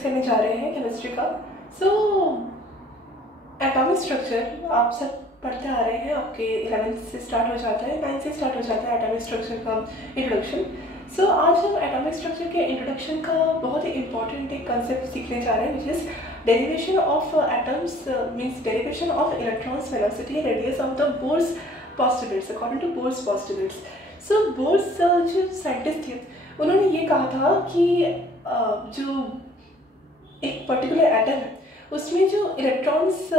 Discuss करने जा रहे हैं केमिस्ट्री का। एटॉमिक स्ट्रक्चर आप सब पढ़ते आ रहे हैं, आपके 11th से स्टार्ट हो जाता है, 9th से स्टार्ट हो जाता है एटॉमिक स्ट्रक्चर का इंट्रोडक्शन। आज हम एटॉमिक स्ट्रक्चर के इंट्रोडक्शन का बहुत ही इंपॉर्टेंट एक कंसेप्ट सीखने जा रहे हैं, which is derivation of atoms means derivation of electrons velocity radius of the Bohr's postulates according to Bohr's postulates. Bohr's जो साइंटिस्ट थे उन्होंने ये कहा था कि जो एक पर्टिकुलर एटम है उसमें जो इलेक्ट्रॉन्स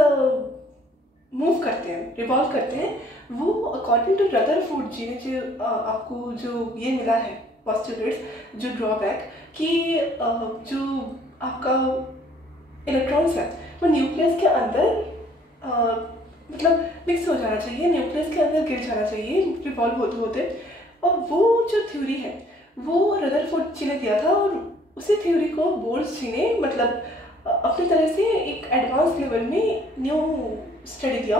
मूव करते हैं, रिवॉल्व करते हैं, वो अकॉर्डिंग टू रदरफोर्ड जी ने जो आपको जो ये मिला है पोस्टुलेट्स, जो ड्रॉबैक कि जो आपका इलेक्ट्रॉन्स है वो न्यूक्लियस के अंदर मतलब मिक्स हो जाना चाहिए, न्यूक्लियस के अंदर गिर जाना चाहिए रिवॉल्व होते होते। और वो जो थ्योरी है वो रदरफोर्ड जी ने दिया था, और उसी थ्योरी को बोर्स जी ने मतलब अपनी तरह से एक एडवांस लेवल में न्यू स्टडी दिया।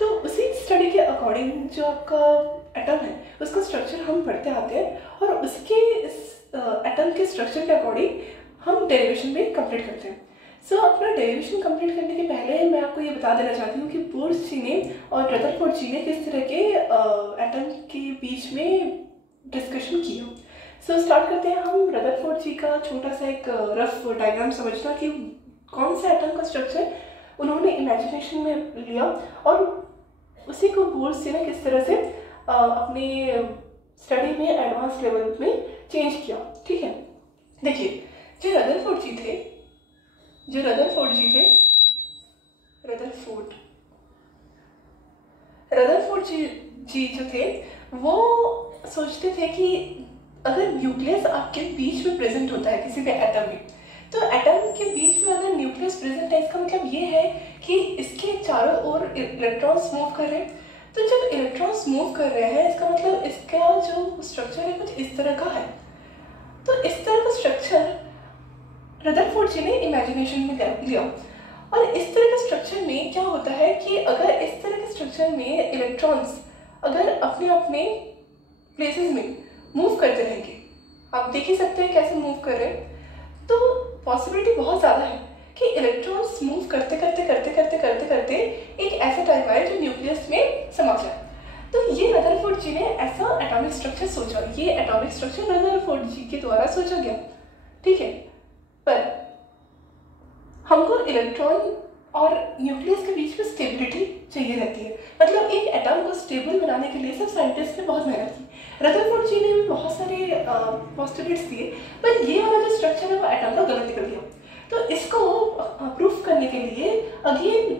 तो उसी स्टडी के अकॉर्डिंग जो आपका एटम है उसका स्ट्रक्चर हम पढ़ते आते हैं, और उसके एटम के स्ट्रक्चर के अकॉर्डिंग हम डेरिवेशन भी कंप्लीट करते हैं। अपना डेरिवेशन कंप्लीट करने के पहले मैं आपको ये बता देना चाहती हूँ कि बोर्स जी ने और रदरफोर्ड जी ने किस तरह के एटम के बीच में डिस्कशन किया। स्टार्ट करते हैं हम रदरफोर्ड जी का छोटा सा एक रफ डायग्राम समझना कि कौन सा एटम का स्ट्रक्चर उन्होंने इमेजिनेशन में लिया, और उसी को बोर्स जी ने किस तरह से अपने स्टडी में एडवांस लेवल में चेंज किया। ठीक है, देखिए जो रदरफोर्ड जी थे जी जो थे वो सोचते थे कि अगर न्यूक्लियस आपके बीच में प्रेजेंट होता है किसी भी एटम में, तो एटम के बीच में अगर न्यूक्लियस प्रेजेंट है इसका मतलब ये है कि इसके चारों ओर इलेक्ट्रॉन्स मूव कर रहे हैं। तो जब इलेक्ट्रॉन्स मूव कर रहे हैं इसका मतलब इसका जो स्ट्रक्चर है कुछ इस तरह का है। तो इस तरह का स्ट्रक्चर रदरफोर्ड जी ने इमेजिनेशन में लिया, और इस तरह के स्ट्रक्चर में क्या होता है कि अगर इस तरह के स्ट्रक्चर में इलेक्ट्रॉन्स अगर अपने अपने प्लेसेस में मूव करते रहेंगे, आप देख ही सकते हैं कैसे मूव कर रहे हैं, तो पॉसिबिलिटी बहुत ज़्यादा है कि इलेक्ट्रॉन्स मूव करते करते एक ऐसा टाइम आए जो न्यूक्लियस में समा जाए। तो ये रदरफोर्ड जी ने ऐसा एटॉमिक स्ट्रक्चर सोचा, ये एटॉमिक स्ट्रक्चर रदरफोर्ड जी के द्वारा सोचा गया। ठीक है, पर हमको इलेक्ट्रॉन और न्यूक्लियस के बीच में स्टेबिलिटी चाहिए रहती है, मतलब एक एटम को स्टेबल बनाने के लिए सब साइंटिस्ट ने बहुत मेहनत की। रदरफोर्ड जी ने भी बहुत सारे पोस्टुलेट्स दिए, पर ये वाला जो स्ट्रक्चर है वो एटम का गलत निकल गया। तो इसको प्रूफ करने के लिए अगेन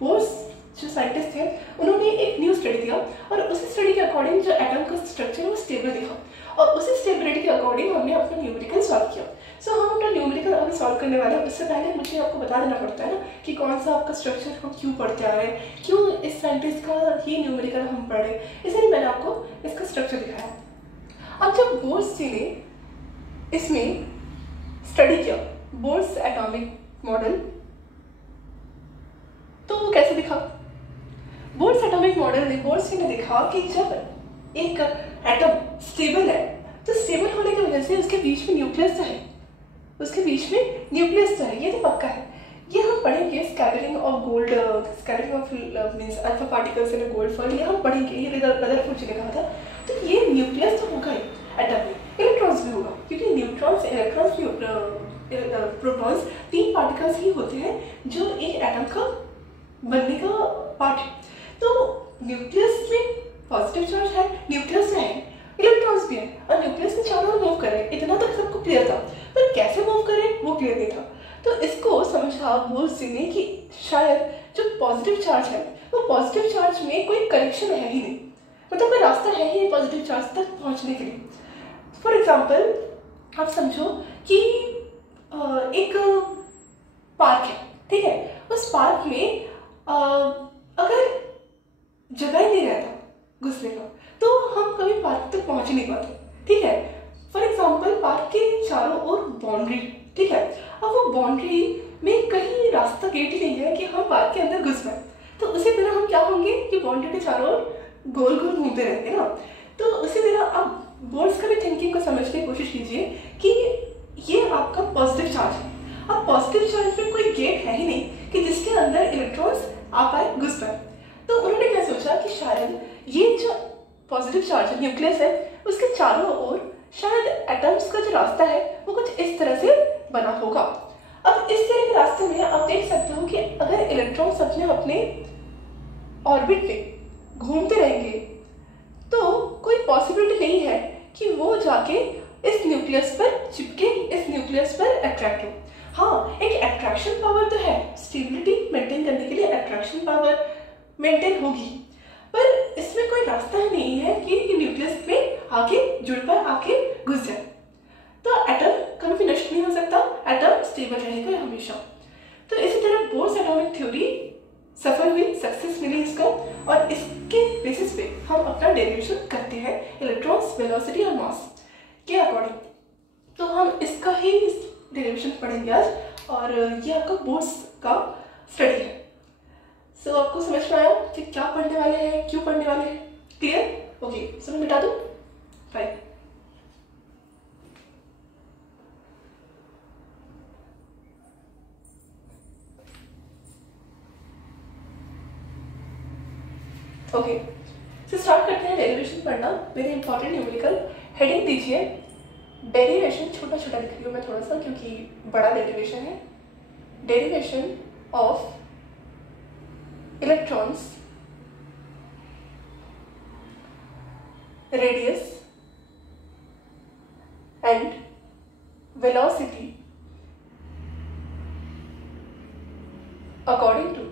बोर्स जो साइंटिस्ट थे उन्होंने एक न्यू स्टडी दिया, और उसी स्टडी के अकॉर्डिंग जो एटम का स्ट्रक्चर है वो स्टेबल दिखा, और उसी स्टेबिलिटी के अकॉर्डिंग हमने अपना न्यूमेरिकल सॉल्व किया। हम अपना न्यूमेरिकल अभी सॉल्व करने वाले हैं, उससे पहले मुझे आपको बता देना पड़ता है ना कि कौन सा आपका स्ट्रक्चर हम क्यों पढ़ते आ रहे हैं, क्यों इस साइंटिस्ट का ही न्यूमेरिकल हम पढ़ रहे हैं, इसलिए मैंने आपको इसका स्ट्रक्चर दिखाया। अब जब बोर्स जी ने इसमें स्टडी किया बोर्स एटॉमिक मॉडल, तो वो कैसे दिखा। बोर्स एटॉमिक मॉडल में बोर्स जी ने देखा कि जब एक एटम स्टेबल है तो स्टेबल होने की वजह से उसके बीच में न्यूक्लियस है, ये तो पक्का है। ये हम पढ़ेंगे scattering of gold, scattering of means alpha particles in gold foil, ये हम पढ़ेंगे, ये रदरफोर्ड जी ने कहा था। तो ये न्यूक्लियस तो होगा ही एटम में, इलेक्ट्रॉन्स भी होगा, क्योंकि न्यूट्रॉन्स, इलेक्ट्रॉन्स, प्रोटॉन्स, तीन पार्टिकल्स ही होते हैं जो एक एटम का बनने का पार्ट है। तो न्यूक्लियस में पॉजिटिव चार्ज है, न्यूक्लियस में है, इलेक्ट्रॉन्स भी है, और न्यूक्लियस के चारों ओर मूव कर रहे हैं, इतना तक सबको क्लियर था, पर कैसे मूव करें वो क्लियर नहीं था। तो इसको समझा बोर्स जी ने कि शायद जो पॉजिटिव चार्ज है वो पॉजिटिव चार्ज में कोई कनेक्शन है ही नहीं, मतलब कोई रास्ता है ही नहीं पॉजिटिव चार्ज तक पहुंचने के लिए। फॉर एग्जाम्पल आप समझो कि एक पार्क है, ठीक है, उस पार्क में अगर जगह ही नहीं रहता घुसने का तो हम कभी पार्क तक पहुंच ही नहीं पाते। ठीक है, फॉर एग्जाम्पल पार्क के चारों ओर बाउंड्री, ठीक है, अब वो बाउंड्री में कहीं रास्ता गेट ही नहीं है कि हम पार्क के अंदर घुस पाए, तो उसी तरह हम क्या होंगे कि बाउंड्री के चारों ओर गोल गोल घूमते रहेंगे ना। तो उसी तरह आप बोर्ड्स का भी थिंकिंग को समझने की कोशिश कीजिए कि ये आपका पॉजिटिव चार्ज है, अब पॉजिटिव चार्ज में कोई गेट है ही नहीं कि जिसके अंदर इलेक्ट्रॉन्स आ पाए, घुस पाए। तो उन्होंने क्या सोचा कि शायद ये जो पॉजिटिव चार्ज है, न्यूक्लियस है, उसके चारों ओर शायद एटम्स का जो रास्ता है वो कुछ इस तरह से बना होगा। अब इस तरह के रास्ते में आप देख सकते हो कि अगर इलेक्ट्रॉन्स अपने अपने ऑर्बिट में घूमते रहेंगे तो कोई पॉसिबिलिटी नहीं है कि वो जाके इस न्यूक्लियस पर चिपके, इस न्यूक्लियस पर अट्रैक्ट हो। हाँ, एक अट्रैक्शन पावर तो है, स्टेबिलिटी मेंटेन करने के लिए अट्रैक्शन पावर मेंटेन होगी, पर इसमें कोई रास्ता ही नहीं है कि न्यूक्लियस में आके जुड़ पाए, आके घुस जाए। तो एटम कभी भी नष्ट नहीं हो सकता, एटम स्टेबल रहेगा हमेशा। तो इसी तरह बोर्स एटॉमिक थ्योरी सफल हुई, सक्सेस मिली इसको, और इसके बेसिस पे हम अपना डेरिवेशन करते हैं इलेक्ट्रॉन्स, वेलोसिटी और मास के अकॉर्डिंग। तो हम इसका ही डेरिवेशन पढ़ेंगे आज, और ये आपका बोर्स का स्टडी है। सो आपको समझ में आया कि क्या पढ़ने वाले हैं, क्यों पढ़ने वाले हैं? क्लियर? ओके, सो मैं मिटा दूं? फाइन। ओके, सो स्टार्ट करते हैं डेरिवेशन पढ़ना। Very important numerical. हेडिंग दीजिए डेरिवेशन, छोटा छोटा लिख रही हूँ मैं थोड़ा सा क्योंकि बड़ा डेरिवेशन है। Derivation of electrons, radius and velocity according to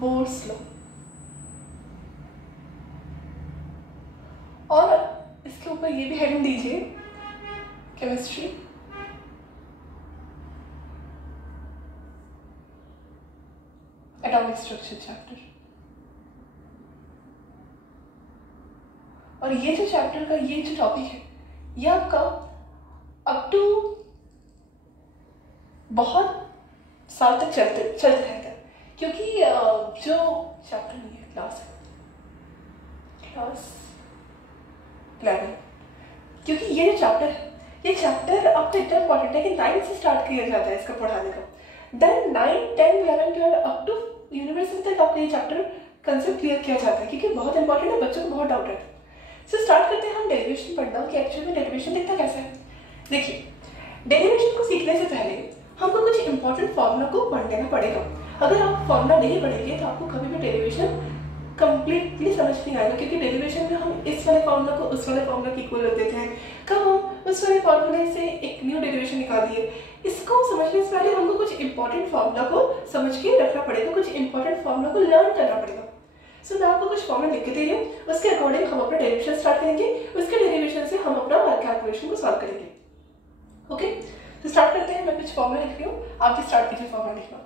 Bohr's law। और इसके ऊपर ये भी हेडिंग दीजिए केमिस्ट्री, एटॉमिक स्ट्रक्चर चैप्टर। और ये जो चैप्टर का ये जो टॉपिक है ये आपका अप टू बहुत साल तक चलते रहेगा, क्योंकि जो चैप्टर नहीं है क्लास 11, क्योंकि ये जो चैप्टर है ये चैप्टर अब तो इतना इंपॉर्टेंट है कि 9 से स्टार्ट किया जाता है इसका पढ़ाने का। देन 9, 10, 11, 12 अप टू यूनिवर्सिटी तक आपका ये चैप्टर कंसेप्ट क्लियर किया जाता है, क्योंकि बहुत इंपॉर्टेंट है, बच्चों को बहुत डाउट है। सो स्टार्ट करते हैं हम डेरिवेशन पढ़ना कि एक्चुअली में डेरिवेशन दिखता कैसे है। देखिए, डेरिवेशन को सीखने से पहले हमको कुछ इंपॉर्टेंट फॉर्मूला को पढ़ लेना पड़ेगा। अगर आप फॉर्मूला नहीं पढ़ेंगे तो आपको कभी भी डेरिवेशन कंप्लीटली समझ नहीं आएगा, क्योंकि डेरिवेशन में हम इस वाले फॉर्मूला को उस वाले फॉर्मूला की इक्वल देते हैं, कब हम उस वाले फॉर्मूले से एक न्यू डेरिवेशन निकाल दिए। इसको समझने से पहले हमको कुछ इंपॉर्टेंट फॉर्मूला को समझ के रखना पड़ेगा, कुछ इंपॉर्टेंट फॉर्मूला को लर्न करना पड़ेगा। सो मैं आपको कुछ फॉर्मूला लिख के दे रही हूँ, उसके अकॉर्डिंग हम अपना डेरिवेशन स्टार्ट करेंगे, उसके डेरिवेशन से हम अपना कैलकुलेशन को सॉल्व करेंगे। ओके, तो स्टार्ट करते हैं। मैं कुछ फॉर्मूला लिख रही हूँ, आप भी स्टार्ट कीजिए फॉर्मूला लिखना।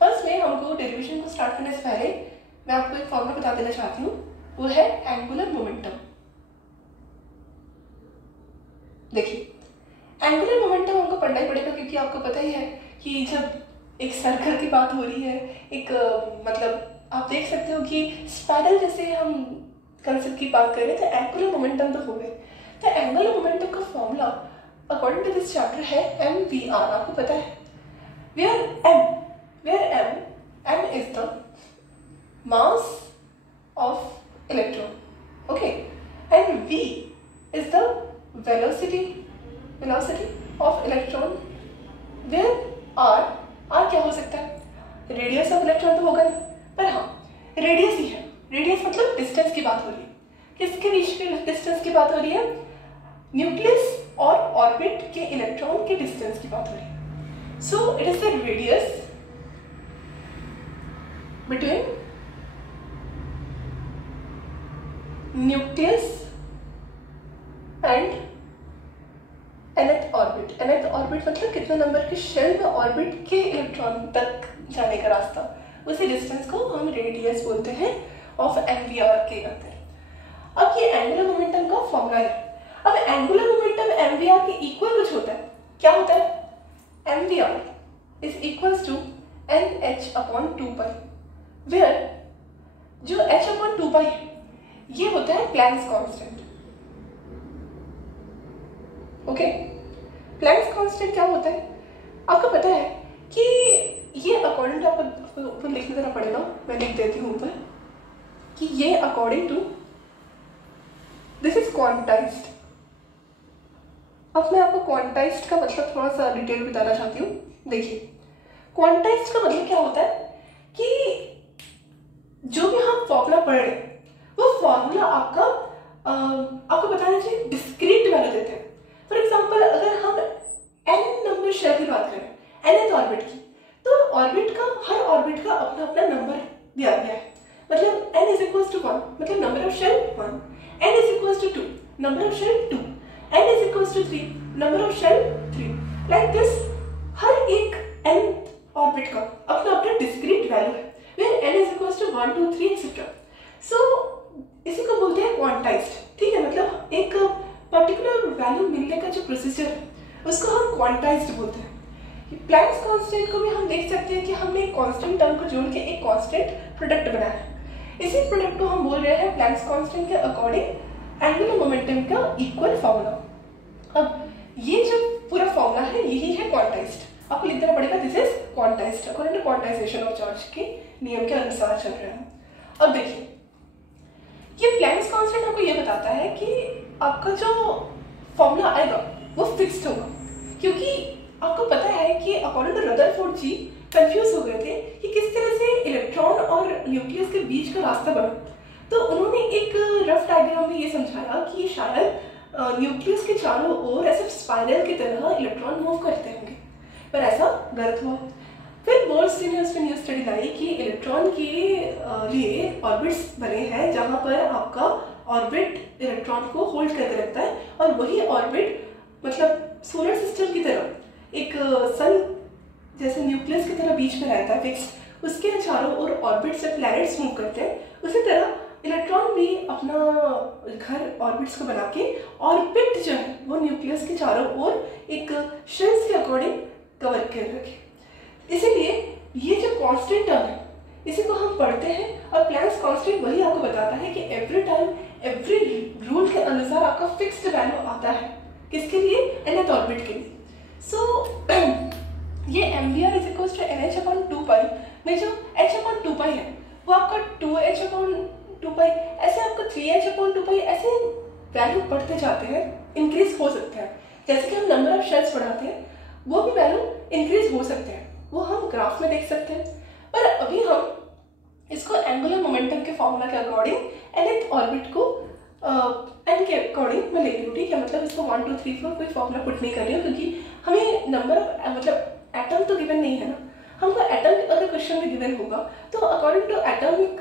फर्स्ट में हमको डेरिवेशन को स्टार्ट करने से पहले मैं आपको एक फॉर्मूला बता देना चाहती हूँ, वो है एंगुलर मोमेंटम। देखिए, एंगुलर मोमेंटम हमको पढ़ना ही पड़ेगा, क्योंकि आपको पता ही है कि जब एक सर्कल की बात हो रही है, एक मतलब आप देख सकते हो कि स्पाइरल जैसे हम कंसेप्ट की बात कर रहे थे, एंगुलर मोमेंटम तो हो गए। तो एंगुलर मोमेंटम का formula according to this chapter है mvr। आपको पता है where m is the mass of electron, okay, and v is the velocity of electron, where r क्या हो सकता है? रेडियस ऑफ इलेक्ट्रॉन तो होगा नहीं, पर हाँ रेडियस ही है। रेडियस मतलब डिस्टेंस की बात हो रही है। किसके बीच की डिस्टेंस की बात हो रही है? न्यूक्लियस और ऑर्बिट के इलेक्ट्रॉन के डिस्टेंस की बात हो रही है। So it is the radius between nucleus and nth orbit. nth orbit मतलब कितने नंबर के शेल में ऑर्बिट के इलेक्ट्रॉन तक जाने का रास्ता, उसी डिस्टेंस को हम रेडियस बोलते हैं ऑफ mvr के अंदर। अब ये एंगुलर मोमेंटम का फॉर्मूला है। अब एंगुलर मोमेंटम mvr के इक्वल कुछ होता है। क्या होता है? mvr is equals to nh/2π, where जो h/2π है ये होता है Planck's constant. Okay, Planck's constant क्या होता है आपको पता है कि ये अकॉर्डिंग टू आपको लिखने देना पड़ेगा, मैं लिख देती हूँ ऊपर कि ये according to this is quantised. अब मैं आपको क्वांटाइज्ड का मतलब थोड़ा सा डिटेल बताना चाहती हूँ। देखिए क्वांटाइज्ड का मतलब क्या होता है कि जो भी हम फॉर्मूला पढ़ रहे हैं वो फॉर्मूला आपको बताना चाहिए डिस्क्रीट वैल्यू देते हैं। फॉर एग्जाम्पल अगर हम n नंबर शेल की बात करें nth ऑर्बिट की, तो ऑर्बिट का हर ऑर्बिट का अपना अपना नंबर दिया गया है। मतलब n इज इक्वल टू 1 मतलब number of shell 1, n is equal to 2 number of shell 2, n is equal to 3 number of shell 3। Like this हर एक n ऑर्बिट का अपना अपना डिस्क्रीट वैल्यू है where n is equals to 1 2 3 etc. सो इसी को बोलते हैं क्वांटाइज्ड। ठीक है, मतलब एक पर्टिकुलर वैल्यू मिलने का जो प्रोसीजर है उसको हम क्वांटाइज्ड बोलते हैं। प्लैंक्स कांस्टेंट को भी हम देख सकते हैं कि हमने एक कांस्टेंट टर्म को जोड़ के एक कांस्टेंट प्रोडक्ट बनाया है। इसी प्रोडक्ट को हम बोल रहे हैं प्लैंक्स कांस्टेंट के अकॉर्डिंग एंगुलर मोमेंटम का इक्वल फार्मूला। अब ये जो पूरा फार्मूला है यही है क्वांटाइज्ड। आपको लिख देना पड़ेगा this is quantized according to quantization of charge के नियम के अनुसार चल रहा है। अब देखिए ये प्लैंक्स कांस्टेंट आपको ये बताता है कि आपका जो फॉर्मूला आएगा वो फिक्स्ड होगा, क्योंकि आपको पता है कि according to Rutherford ji confuse हो गए थे कि किस तरह से इलेक्ट्रॉन और न्यूक्लियस के बीच का रास्ता बना। तो उन्होंने एक रफ डायग्राम में ये समझाया कि शायद न्यूक्लियस के चारों ओर ऐसे स्पाइरल की तरह इलेक्ट्रॉन मूव करते होंगे, पर ऐसा गलत हुआ। फिर बोर्ड्स ने उसमें न्यू स्टडी लाई कि इलेक्ट्रॉन के लिए ऑर्बिट्स बने हैं जहां पर आपका ऑर्बिट इलेक्ट्रॉन को होल्ड करके रखता है, और वही ऑर्बिट मतलब सोलर सिस्टम की तरह एक सन जैसे न्यूक्लियस की तरह बीच में रहता है फिक्स, उसके चारों ओर ऑर्बिट से प्लैनेट्स मूव करते हैं। उसी तरह इलेक्ट्रॉन भी अपना घर ऑर्बिट्स को बना के ऑर्बिट जो है वो न्यूक्लियस के चारों ओर एक शेल्स के अकॉर्डिंग कवर कर रखे। इसीलिए ये जो कांस्टेंट टर्म है इसी को हम पढ़ते हैं, और प्लैंक्स कांस्टेंट वही आपको बताता है कि एवरी टाइम एवरी रूल के अनुसार आपका फिक्स्ड वैल्यू आता है। किसके लिए? nth ऑर्बिट के लिए। सो ये mvr is equal to nh/2π में जो h/2π है वो आपका 2h/2π ऐसे आपको 3h/2π ऐसे वैल्यू बढ़ते जाते हैं, इंक्रीज हो सकते हैं। जैसे कि हम नंबर ऑफ शेल्स बढ़ाते हैं वो भी वैल्यू इंक्रीज हो सकते हैं, वो हम ग्राफ में देख सकते हैं। पर अभी हम इसको एंगुलर मोमेंटम के फॉर्मूला के अकॉर्डिंग nth ऑर्बिट को n के अकॉर्डिंग मैं ले रही हूँ। ठीक है, मतलब इसको 1 2 3 4 कोई फॉर्मूला पुट नहीं कर रही हूँ, क्योंकि हमें नंबर ऑफ मतलब एटम तो गिवन नहीं है ना। हमको एटम अगर क्वेश्चन में गिवन होगा तो according to atomic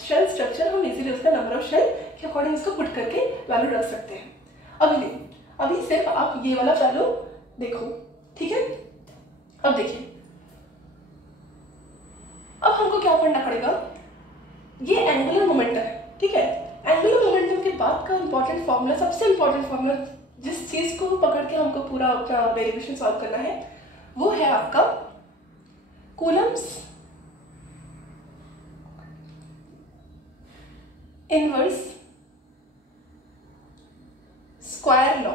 shell structure हम इजीली उसका नंबर ऑफ शेल के अकॉर्डिंग इसको पुट करके वैल्यू रख सकते हैं। अभी नहीं, अभी सिर्फ आप ये वाला वैल्यू देखो। ठीक है, अब देखिए अब हमको क्या करना पड़ेगा, ये एंगुलर मोमेंटम है। ठीक है, एंगुलर मोमेंटम के बाद का इंपॉर्टेंट फॉर्मूला, सबसे इंपॉर्टेंट फॉर्मूला जिस चीज को पकड़ के हमको पूरा अपना डेरिवेशन सॉल्व करना है वो है आपका कूलम्स इनवर्स स्क्वायर लॉ।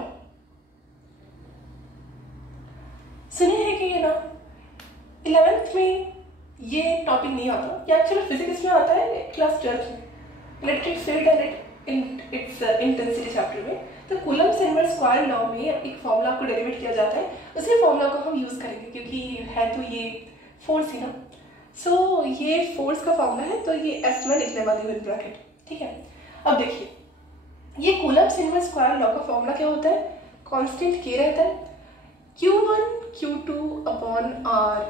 सुने हैं कि ये ना 11th में ये टॉपिक नहीं आता, या एक्चुअली फिजिक्स में आता है क्लास 12th में, electric field and it's intensity chapter में। तो कूलम्स इनवर्स स्क्वायर लॉ में एक फॉर्मूला को डेरिवेट किया जाता है, उसी फॉर्मूला को हम यूज करेंगे क्योंकि है तो ये फोर्स ही ना। सो ये फोर्स का फॉर्मूला है, तो ये एफ में लिखने वाली हूँ ब्रैकेट। ठीक है, अब देखिए ये कूलम्स इनवर्स स्क्वायर लॉ का फॉर्मूला क्या होता है, कांस्टेंट के रहता है Q1 Q2 upon R।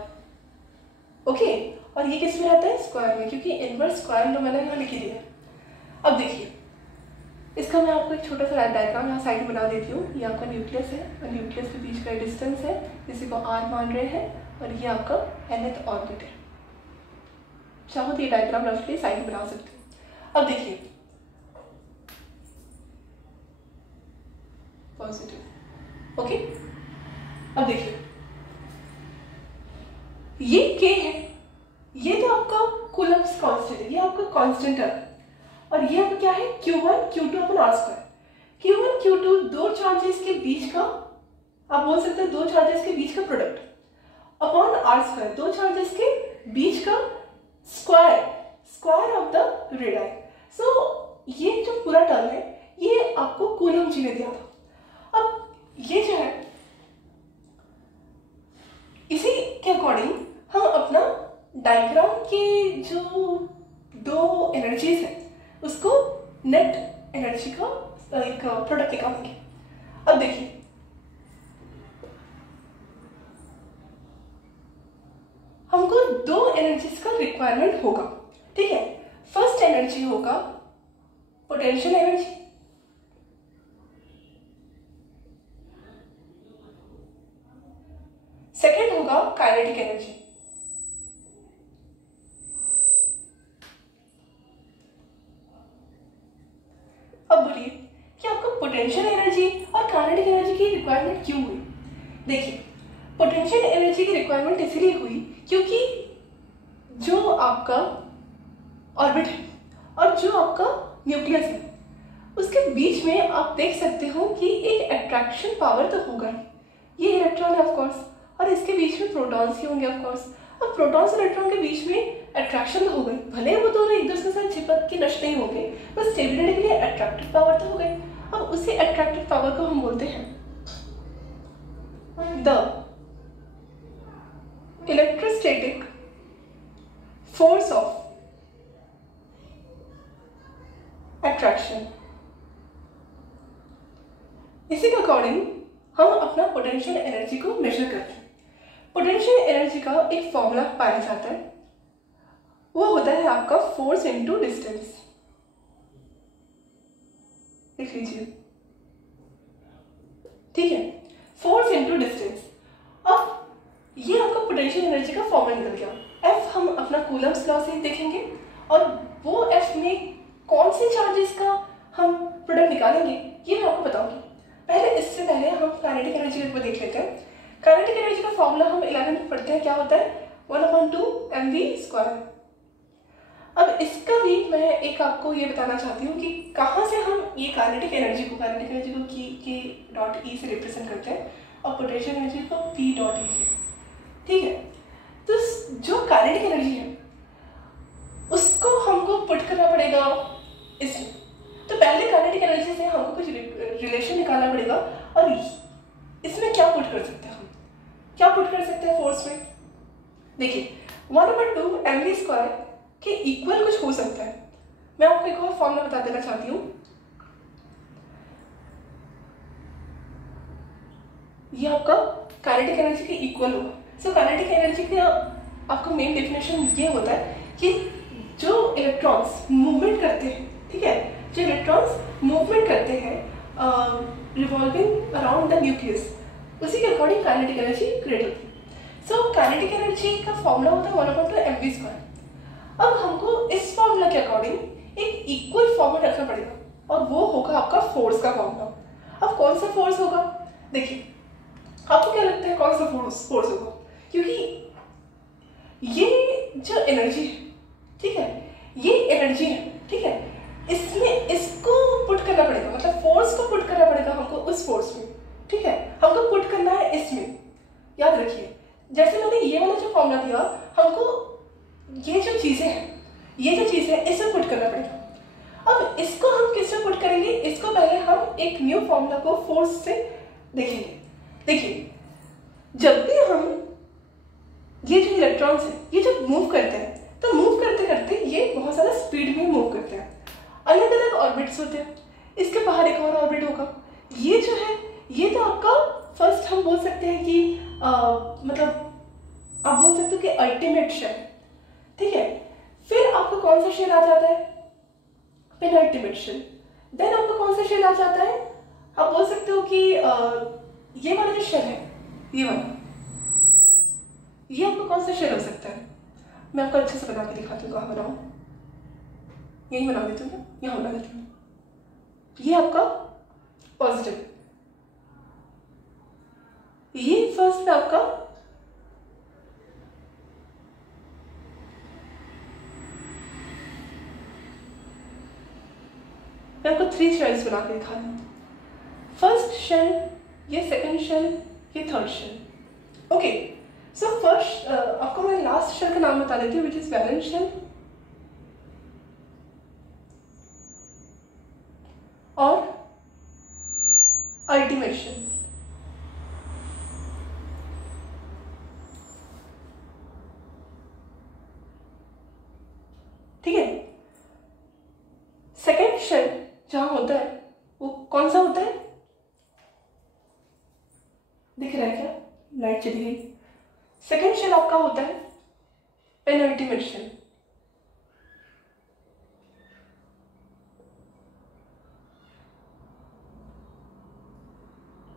Okay, और ये किस में रहता है? स्क्वायर में, क्योंकि इनवर्स स्क्वायर लॉ मैंने यहाँ लिख दिया। अब देखिए इसका मैं आपको एक छोटा सा डायग्राम यहाँ साइड बना देती हूँ। ये आपका न्यूक्लियस है और न्यूक्लियस के बीच का डिस्टेंस है, इसी को R मान रहे हैं, और ये आपका nth ऑर्बिट है। चाहो तो ये डायग्राम रफली साइड बना सकते हो। अब देखिए पॉजिटिव। ओके, अब देखिए ये K है, ये तो आपका कूलम्स कांस्टेंट है, ये आपका कांस्टेंट है, और ये आपका क्या है Q1 Q2 अपन R स्क्वायर। Q1 Q2 दो चार्जेस के बीच का आप बोल सकते हो दो चार्जेस के बीच का प्रोडक्ट अपॉन आर स्क्वायर, दो चार्जेस के बीच का स्क्वायर ऑफ द रेडियाई। सो ये जो पूरा टर्म है ये आपको कूलम्ब जी ने दिया था। अब ये जो है इसी के अकॉर्डिंग हम अपना डायग्राम के जो दो एनर्जीज है उसको नेट एनर्जी का एक प्रोडक्ट निकालेंगे। अब देखिए हमको दो एनर्जीज का रिक्वायरमेंट होगा, ठीक है। फर्स्ट एनर्जी होगा पोटेंशियल एनर्जी, सेकेंड होगा काइनेटिक एनर्जी। अब बोलिए कि आपको पोटेंशियल एनर्जी और काइनेटिक एनर्जी की रिक्वायरमेंट क्यों हुई? देखिए पोटेंशियल एनर्जी की रिक्वायरमेंट इसलिए हुई क्योंकि जो आपका ऑर्बिट है और जो आपका न्यूक्लियस है उसके बीच में आप देख सकते हो कि एक अट्रैक्शन पावर तो होगा, ये इलेक्ट्रॉन है ऑफकोर्स, और इसके बीच में प्रोटॉन्स ही होंगे ऑफकोर्स। अब प्रोटॉन्स और इलेक्ट्रॉन के बीच में अट्रैक्शन तो हो गई, भले वो दोनों एक दूसरे के साथ चिपक के नष्ट नहीं होंगे, बस स्टेबिलिटी के लिए अट्रैक्टिव पावर तो हो गई। अब उसी अट्रैक्टिव पावर को हम बोलते हैं the electrostatic force of attraction. इसी के अकॉर्डिंग हम अपना पोटेंशियल एनर्जी को मेजर करते हैं। पोटेंशियल एनर्जी का एक फॉर्मूला पाया जाता है, वो होता है आपका फोर्स इनटू डिस्टेंस। लिख लीजिए, ठीक है, फोर्स इनटू डिस्टेंस। अब ये आपका पोटेंशियल एनर्जी का फॉर्मूला निकल गया। एफ हम अपना कूलम्ब्स लॉ से देखेंगे और वो एफ में कौन से चार्जेस का हम प्रोडक्ट निकालेंगे ये मैं आपको बताऊंगी। इससे पहले हम काइनेटिक एनर्जी को देख लेते हैं। काइनेटिक एनर्जी का फॉर्मूला हम 11th में पढ़ते हैं, क्या होता है 1/2 mv²। अब इसका भी मैं एक आपको ये बताना चाहती हूँ कि कहाँ से हम ये काइनेटिक एनर्जी को K.E से रिप्रेजेंट करते हैं और पोटेंशियल एनर्जी को P.E से, ठीक है। तो जो काइनेटिक एनर्जी है उसको हमको पुट करना पड़ेगा इसमें। तो पहले काइनेटिक एनर्जी से हमको कुछ रिलेशन निकालना पड़ेगा और इसमें क्या पुट कर सकते हैं, हम क्या पुट कर सकते हैं फोर्स में। देखिए 1/2 mv² के इक्वल कुछ हो सकता है। मैं आपको एक और फॉर्मूला बता देना चाहती हूँ, ये आपका काइनेटिक एनर्जी के इक्वल होगा। सो काइनेटिक एनर्जी का आपका मेन डेफिनेशन ये होता है कि जो इलेक्ट्रॉन्स मूवमेंट करते हैं, ठीक है, जो इलेक्ट्रॉन्स मूवमेंट करते हैं रिवॉल्विंग अराउंड द न्यूक्लियस, उसी के अकॉर्डिंग काइनेटिक एनर्जी क्रिएट होती है। सो काइनेटिक एनर्जी का फॉर्मूला होता है 1/2 mv²। अब हमको इस फॉर्मूला के अकॉर्डिंग एक इक्वल फॉर्मूला रखना पड़ेगा और वो होगा आपका फोर्स का फॉर्मूला। अब कौन सा फोर्स होगा, देखिए आपको क्या लगता है कौन सा फोर्स होगा, क्योंकि ये जो एनर्जी है, ठीक है, ये एनर्जी है, ठीक है, इसमें इसको पुट करना पड़ेगा, मतलब फोर्स को पुट करना पड़ेगा हमको उस फोर्स में, ठीक है, हमको पुट करना है इसमें। याद रखिए जैसे मैंने ये वाला जो फॉर्मूला दिया, हमको ये जो चीजें हैं, ये जो चीज है इसमें पुट करना पड़ेगा। अब इसको हम किसमें पुट करेंगे, इसको पहले हम एक न्यू फॉर्मूला को फोर्स से देखेंगे। देखिए जब भी हम ये जो इलेक्ट्रॉन्स है ये जब मूव करते हैं तो मूव करते करते ये बहुत ज़्यादा स्पीड में मूव करते हैं, अलग अलग ऑर्बिट्स होते हैं, इसके बाहर एक और ऑर्बिट होगा। ये जो है ये तो आपका फर्स्ट हम बोल सकते हैं कि मतलब आप बोल सकते हो कि अल्टीमेट शेल, ठीक है। फिर आपको कौन सा शेल आ जाता है, पेनल्टीमेट शेल। देन आपको कौन सा शेल आ जाता है, आप बोल सकते हो कि ये वाला जो शेल है, ये वाला, ये आपको कौन सा शेल हो सकता है। मैं आपको अच्छे से बना के दिखाती हूँ, कहाँ बनाऊँ, यही बना देती हूँ, यहाँ बना देती हूँ। ये आपका पॉजिटिव, ये फर्स्ट में आपका मैं आपको 3 शेल्स बना के दिखा रही हूँ। फर्स्ट शेल, ये सेकंड शेल, ये third shell. Okay, so first आपको मैं लास्ट शेल का नाम बता देती हूँ, विच इज वैलेंस शेल और अल्टीमेट शेल। ठीक है, सेकेंड शेल जहां होता है वो कौन सा होता है, दिख रहा है क्या, लाइट चली गई। सेकेंड शेल आपका होता है पेनल्टीमेट शेल।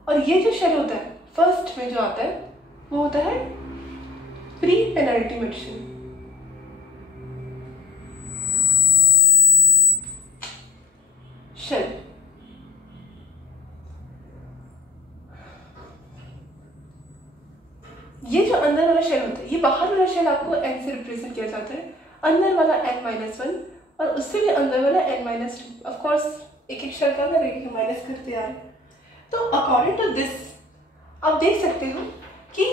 और ये जो शेल होता है फर्स्ट में जो आता है वो होता है प्री पेनल्टीमेट शेल। शेल ये जो अंदर वाला शेल होता है, ये बाहर वाला शेल आपको n से रिप्रेजेंट किया जाता है, अंदर वाला n-1 और उससे भी अंदर वाला n-2। ऑफ कोर्स एक एक शेल का ना देखिए माइनस करते आ रहे। तो अकॉर्डिंग टू दिस आप देख सकते हो कि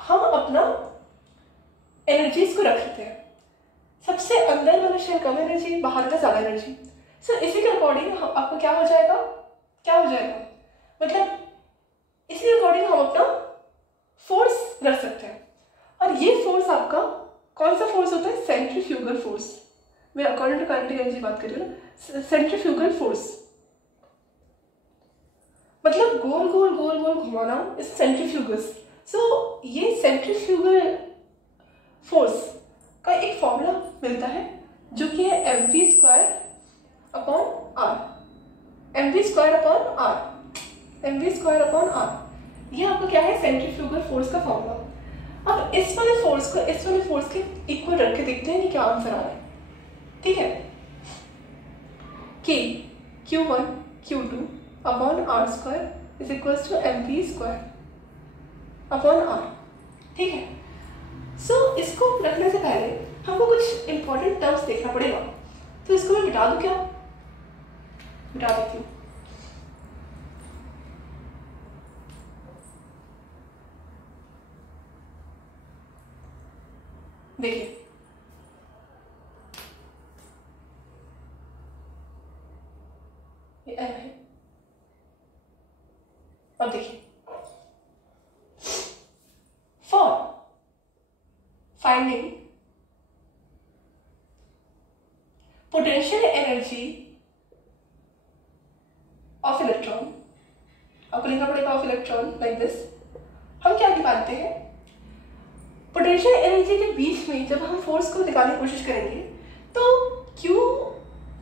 हम अपना एनर्जीज को रख लेते हैं, सबसे अंदर वाला शेल कम एनर्जी, बाहर का ज्यादा एनर्जी। सो इसी के अकॉर्डिंग आपको क्या हो जाएगा, मतलब इसी के अकॉर्डिंग हम अपना फोर्स रख सकते हैं। और ये फोर्स आपका कौन सा फोर्स होता है, सेंट्रीफ्यूगल फोर्स। मैं अकॉर्डिंग टू काइनेटिक एनर्जी बात कर रही हूँ ना, सेंट्रीफ्यूगल फोर्स मतलब गोल गोल गोल गोल घुमाना इज सेंट्रीफ्यूगस। सो ये सेंट्रीफ्यूगल फोर्स का एक फॉर्मूला मिलता है जो कि है mv² अपॉन r, mv² ये आपका क्या है, सेंट्रीफ्यूगल फोर्स का फॉर्मूला। अब इस वाले फोर्स को इस वाले फोर्स के इक्वल रख के देखते हैं कि क्या आंसर आ रहा है। ठीक है, कि Q1 Q2 upon r² is equals to mv² upon r। ठीक है, सो इसको रखने से पहले हमको कुछ इंपॉर्टेंट टर्म्स देखना पड़ेगा। तो इसको मैं मिटा दूं क्या, मिटा देती हूँ। देखिए ये m है, अब देखिए for finding potential energy of electron, आपको लिखना पड़ेगा ऑफ इलेक्ट्रॉन लाइक दिस। हम क्या निकालते हैं, पोटेंशियल एनर्जी के बीच में जब हम फोर्स को निकालने की कोशिश करेंगे तो Q,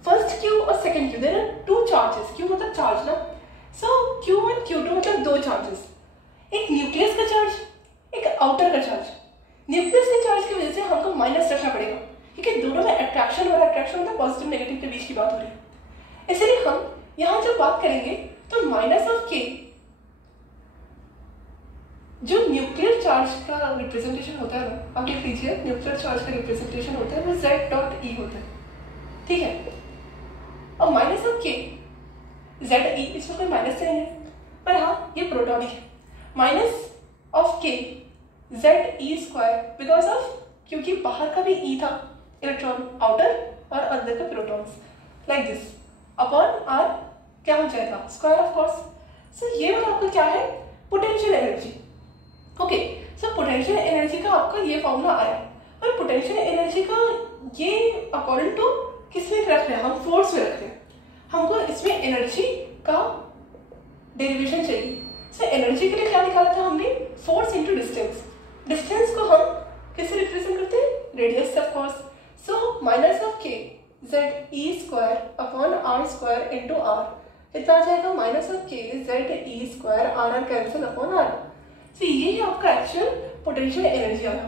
फर्स्ट Q और second Q, there are two charges. Q मतलब चार्ज ना, सो Q1 Q2 मतलब दो चार्जेस, एक न्यूक्लियस का चार्ज, एक आउटर का चार्ज। न्यूक्लियस के चार्ज की वजह से हमको माइनस रखना पड़ेगा क्योंकि दोनों में अट्रैक्शन और अट्रैक्शन मतलब पॉजिटिव नेगेटिव के बीच की बात हो रही है। इसलिए हम यहाँ जब बात करेंगे तो माइनस ऑफ K जो न्यूक्लियर चार्ज का रिप्रेजेंटेशन होता है ना, आप लिख लीजिए, न्यूक्लियर चार्ज का रिप्रेजेंटेशन होता है वो Z.E होता है। ठीक है, और माइनस ऑफ K ZE, इसमें कोई माइनस नहीं है पर हाँ ये प्रोटॉनिक है। Minus of K ZE² because of, क्योंकि बाहर का भी E था इलेक्ट्रॉन, आउटर और अंदर का protons, like this upon R क्या हो जाएगा, स्क्वायर ऑफ कोर्स। सो ये वाला आपका क्या है, potential energy. Okay, so potential energy का आपका ये फॉर्मूला आया। और पोटेंशियल एनर्जी का ये अकॉर्डिंग टू किस में रख रहे हैं, हम फोर्स में रख रहे हैं, हमको इसमें एनर्जी का डेरिवेशन चाहिए। सो एनर्जी के लिए क्या निकाला था हमने, फोर्स इंटू डिस्टेंस। डिस्टेंस को हम किससे रिप्रेजेंट करते हैं, radius of course. So minus of K ZE² upon R² into R, कितना आ जाएगा, minus of K ZE² R cancel upon R। तो ये है आपका एक्चुअल पोटेंशियल एनर्जी आया,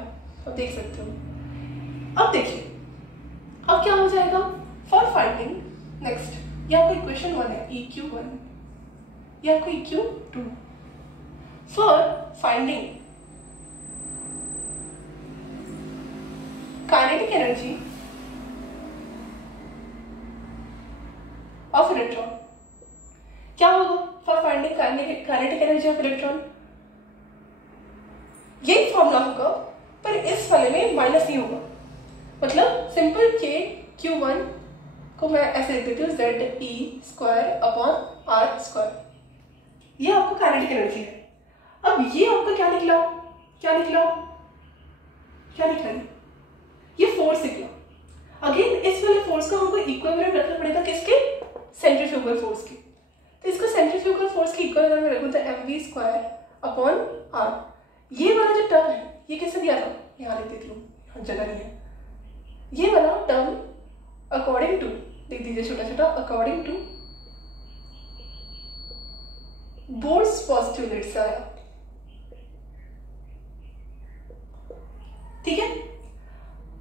आप देख सकते हो। अब देखिए अब क्या हो जाएगा, फॉर फाइंडिंग नेक्स्ट, ये आपका इक्वेशन 1 है EQ1, ये आपको EQ2। For finding kinetic energy of electron, क्या होगा for finding kinetic energy of electron, minus नहीं होगा, मतलब सिंपल के Q1 को मैं ऐसे लिख देती हूँ ZE² अपॉन R²। ये आपका काइनेटिक एनर्जी है। अब ये आपका क्या निकला, क्या निकला, क्या निकला, ये फोर्स निकला। अगेन इस वाले फोर्स को हमको इक्विवेलेंट रखना पड़ेगा किसके, सेंट्रीफ्यूगल फोर्स की। तो इसको सेंट्रीफ्यूगल फोर्स की इक्विवेलेंट में रखूँ तो mv² अपॉन R। ये वाला जो टर्म है ये कैसे दिया था, यहाँ लिख देती हूँ, जगह नहीं है। ये वाला टर्म अकॉर्डिंग टू, लिख दीजिए छोटा छोटा, अकॉर्डिंग टू बोर्स पोस्टुलेट से आया, ठीक है।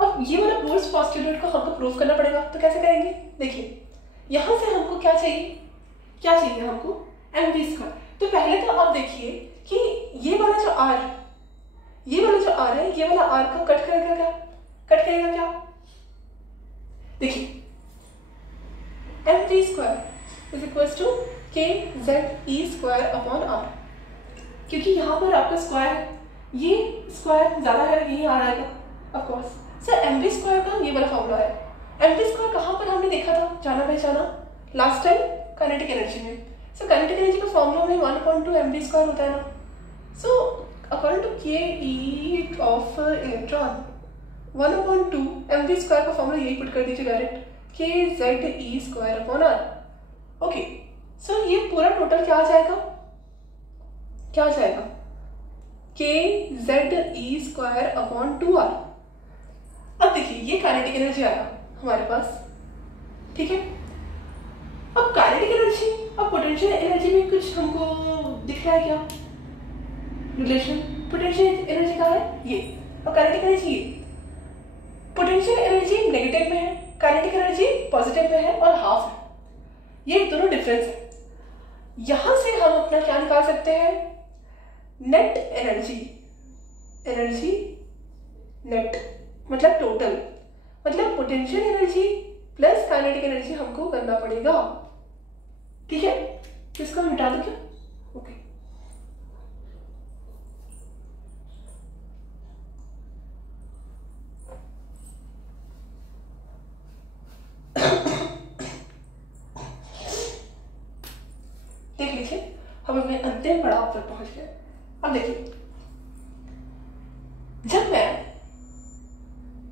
अब ये वाला बोर्स पोस्टुलेट को हमको प्रूव करना पड़ेगा, तो कैसे करेंगे, देखिए यहां से हमको क्या चाहिए, क्या चाहिए हमको, mv²। तो पहले तो आप देखिए कि ये वाला जो r, ये वाला जो r है, ये वाला r का कट करेगा क्या, कट करेगा क्या, देखिए mv² is equal to kZe² upon r, क्योंकि यहाँ पर आपका स्क्वायर है, ये स्क्वायर ज्यादा है, यही आ आएगा ऑफ कोर्स। सर mv² का ये वाला फॉर्मूला है। mv² कहाँ पर हमने देखा था, जाना पहचाना, लास्ट टाइम काइनेटिक एनर्जी में। सो काइनेटिक एनर्जी का फॉर्मूला में 1/2 mv² होता है ना। So according to ke of electron 1/2 mv² का फॉर्मूला यही पुट कर दीजिए direct, kZe² upon r। Okay, so ये पूरा टोटल क्या आ जाएगा, क्या आ जाएगा, kZe² अपॉन 2r। अब देखिए ये काइनेटिक एनर्जी आया हमारे पास, ठीक है। अब काइनेटिक एनर्जी और पोटेंशियल एनर्जी में कुछ हमको दिख रहा है क्या रिलेशन, पोटेंशियल एनर्जी का है ये और काइनेटिक एनर्जी ये। पोटेंशियल एनर्जी नेगेटिव में है, काइनेटिक एनर्जी पॉजिटिव में है और हाफ है, ये दोनों डिफरेंस है। यहां से हम अपना क्या निकाल सकते हैं, नेट एनर्जी, एनर्जी नेट मतलब टोटल, मतलब potential energy plus kinetic energy हमको करना पड़ेगा, ठीक है। किसको मिटा दो क्या, ओके। देख लीजिए हम अपने अंतिम पड़ाव पर पहुंच गए। अब देखिए जब मैं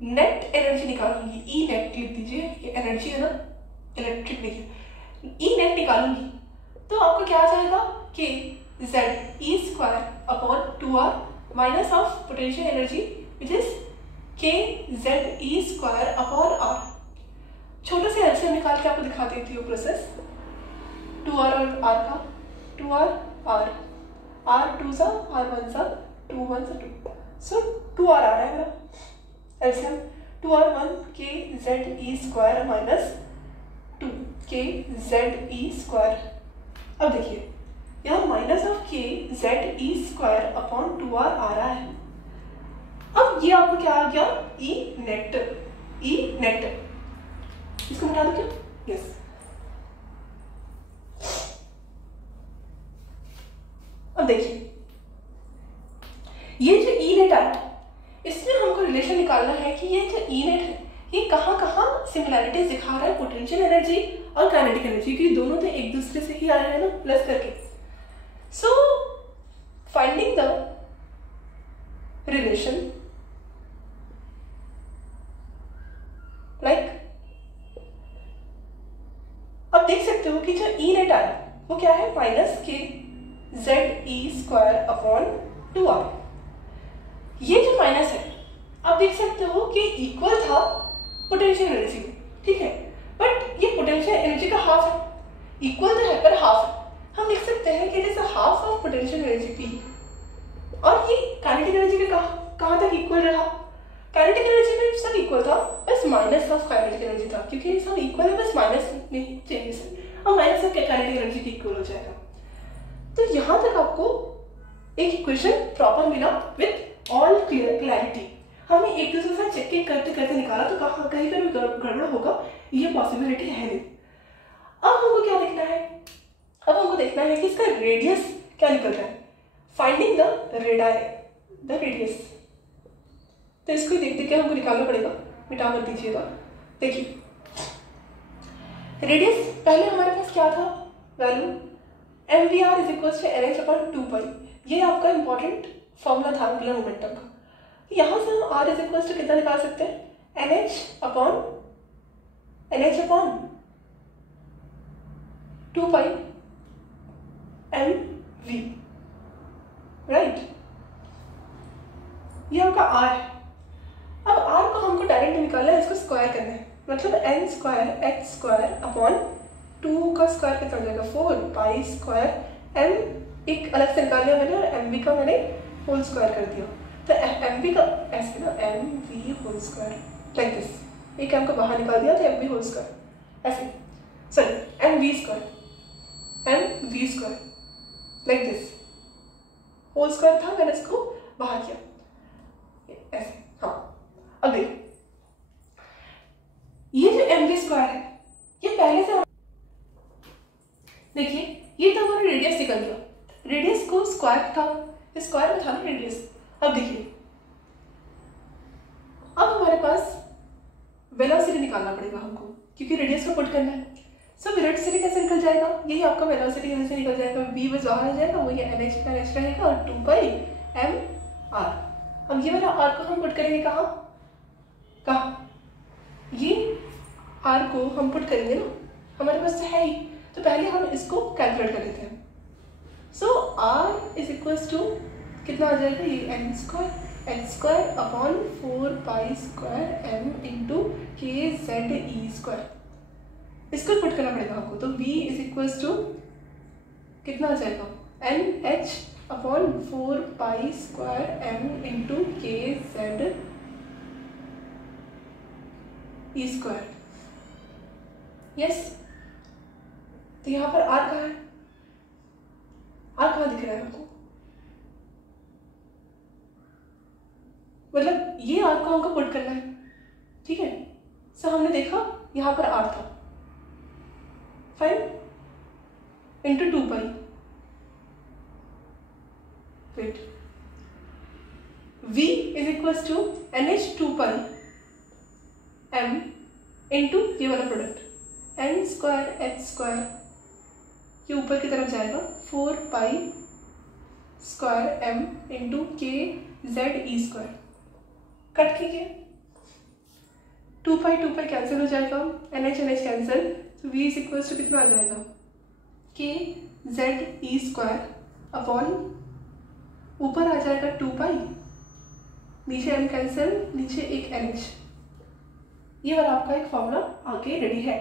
नेट एनर्जी निकालूंगी, ई नेट लिख दीजिए, ये एनर्जी है ना, इलेक्ट्रिक लिखिए, ई नेट निकालूंगी तो आपको क्या आ जाएगा, कि ZE² upon 2r minus of potential energy which is kZe² upon r। छोटे से एलसीएम निकाल के आपको दिखा देती हूँ प्रोसेस, 2r और r का, 2r r, r 2 सा r 1 सा 2 1 सा 2, सो 2r आ रहा है मेरा LCM, 2r1 kZe² minus 2 kZe²। अब देखिए यहाँ minus of kZe² upon 2r आ रहा है। अब ये आपको क्या आ गया, ई नेट, ई नेट, इसको मिटा दो क्या, यस। अब देखिए ये जो ई नेट आया, इसमें हमको रिलेशन निकालना है कि ये जो ई नेट है ये कहाँ कहाँ सिमिलैरिटीज दिखा रहा है पोटेंशियल एनर्जी और काइनेटिक एनर्जी, क्योंकि दोनों तो एक दूसरे से ही आए हैं ना, प्लस करके। सो फाइंडिंग द रिलेशन लाइक, अब देख सकते हो कि जो ई नेट आया वो क्या है, माइनस kZe² अपॉन 2r। ये जो माइनस है आप देख सकते हो कि इक्वल था पोटेंशियल एनर्जी में, ठीक है, बट ये पोटेंशियल एनर्जी का हाफ है, इक्वल तो है पर हाफ है। हम लिख सकते हैं कि it is half of potential energy P, और ये काइनेटिक एनर्जी के कहाँ तक इक्वल रहा, काइनेटिक एनर्जी में सब इक्वल था, बस माइनस ऑफ काइनेटिक एनर्जी था, क्योंकि सब इक्वल है, बस माइनस में चेंजेस है, और माइनस ऑफ काइनेटिक एनर्जी की इक्वल हो जाएगा। तो यहां तक आपको एक इक्वेशन प्रॉपर मिला विथ ऑल क्लैरिटी। हमने एक दूसरे से चेक करते करते निकाला, तो कहाँ कहीं पर भी गड़बड़ होगा ये पॉसिबिलिटी है नहीं। अब हमको क्या देखना है, अब हमको देखना है कि इसका रेडियस क्या निकल रहा है, फाइंडिंग द रेडियस। तो इसको देख देख के हमको निकालना पड़ेगा, मिटा मत दीजिएगा। देखिए रेडियस पहले हमारे पास क्या था value, mvr is equal to n h upon 2 pi. ये आपका इंपॉर्टेंट फॉर्मूला था एंगुलर मोमेंटम का। यहाँ से हम r इज इक्वल टू कितना निकाल सकते हैं, एनएच अपॉन 2 पाई mv, राइट। ये आपका r है। अब r को हमको डायरेक्ट निकालना है, इसको स्क्वायर करना है, मतलब n square h square upon 2 का स्क्वायर कितना हो जाएगा 4 पाई स्क्वायर m एक अलग से निकाल लिया मैंने और mv का मैंने होल स्क्वायर कर दिया। तो mv का ऐसे ना mv whole square like this, एक m को बाहर निकाल दिया तो mv होल स्क्वायर ऐसे, sorry mv square like this, whole square था मैंने इसको बाहर किया ऐसे। हाँ अब देखो ये जो mv स्क्वायर है ये पहले से देखिए ये तो हमारा रेडियस निकल गया, रेडियस को स्क्वायर था, स्क्वायर में था ना रेडियस। अब देखिए अब हमारे पास वेलोसिटी निकालना पड़ेगा हमको, क्योंकि रेडियस को पुट करना है। सो वेलोसिटी कैसे निकल जाएगा, यही आपका वेलोसिटी यहाँ से निकल जाएगा, v बस बाहर आ जाएगा, वही एनएच रहेगा और 2 पाई एम आर। अब ये वाला r को हम पुट करेंगे कहाँ, ये r को हम पुट करेंगे ना, हमारे पास तो है ही, तो पहले हम इसको कैलकुलेट कर लेते हैं। सो r इज इक्वल्स टू कितना आ जाएगा, ये n square h square upon 4 pi square m into k z e square, इसको पुट करना पड़ेगा हमको। तो v इज इक्वल्स टू कितना आ जाएगा, n h upon 4 pi square m into k z e square. Yes, तो यहाँ पर r कहाँ है, r कहाँ दिख रहा है हमको, मतलब ये r को हमको पुट करना है, ठीक है। सो हमने देखा यहाँ पर r था 5 into 2 pi, wait, v is equals to n h 2 pi m into ये वाला product n square h square, ये ऊपर की तरफ जाएगा 4 pi square m into k z e square, cut कीजिए 2 पाई कैंसिल हो जाएगा, एन एच कैंसिल, तो v इज इक्वल्स टू कितना आ जाएगा, के जेड ई स्क्वायर अपॉन ऊपर आ जाएगा 2 पाई, नीचे m कैंसिल, नीचे एक NH। ये वाला आपका एक फॉर्मूला आगे रेडी है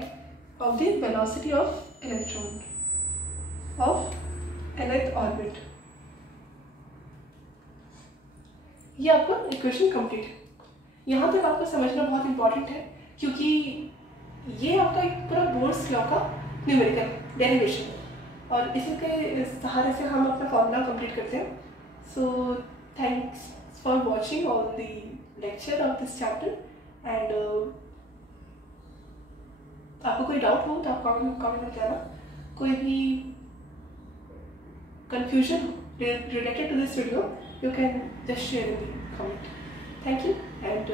of the velocity of electron of nth orbit. ये आपका इक्वेशन कंप्लीट है। यहाँ तक आपको समझना बहुत इंपॉर्टेंट है, क्योंकि ये आपका एक पूरा बोर्ड्स लॉ का न्यूमेरिकल डेरिवेशन है और इसी के सहारे से हम अपना फॉर्मूला कंप्लीट करते हैं। So thanks for watching all the lecture of this chapter and आपको कोई डाउट हो तो आप कमेंट में बताना, कोई भी confusion related to this video you can just share in the comment. Thank you and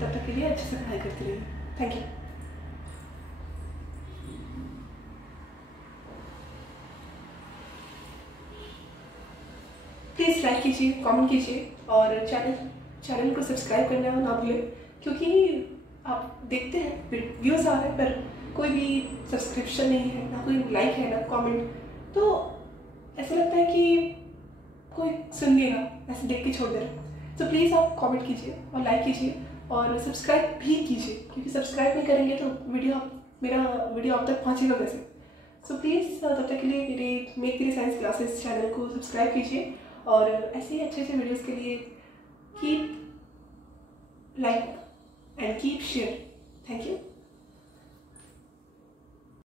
तब तक के लिए अच्छे से पढ़ाई करते रहिए। Thank you. प्लीज़ लाइक कीजिए, कमेंट कीजिए और चैनल को सब्सक्राइब करना ना भूलें, क्योंकि आप देखते हैं व्यूज़ आ रहे हैं पर कोई भी सब्सक्रिप्शन नहीं है, ना कोई लाइक है ना कमेंट, तो ऐसा लगता है कि कोई सुन नहीं रहा, ऐसे देख के छोड़ दे रहा। तो प्लीज़ आप कमेंट कीजिए और लाइक कीजिए और सब्सक्राइब भी कीजिए, क्योंकि सब्सक्राइब नहीं करेंगे तो मेरा वीडियो आप तक पहुंचेगा कैसे। सो प्लीज़ तब तक के लिए मेरे मेक तेरी साइंस क्लासेस चैनल को सब्सक्राइब कीजिए और ऐसे ही अच्छे वीडियोज़ के लिए keep like and keep share. Thank you.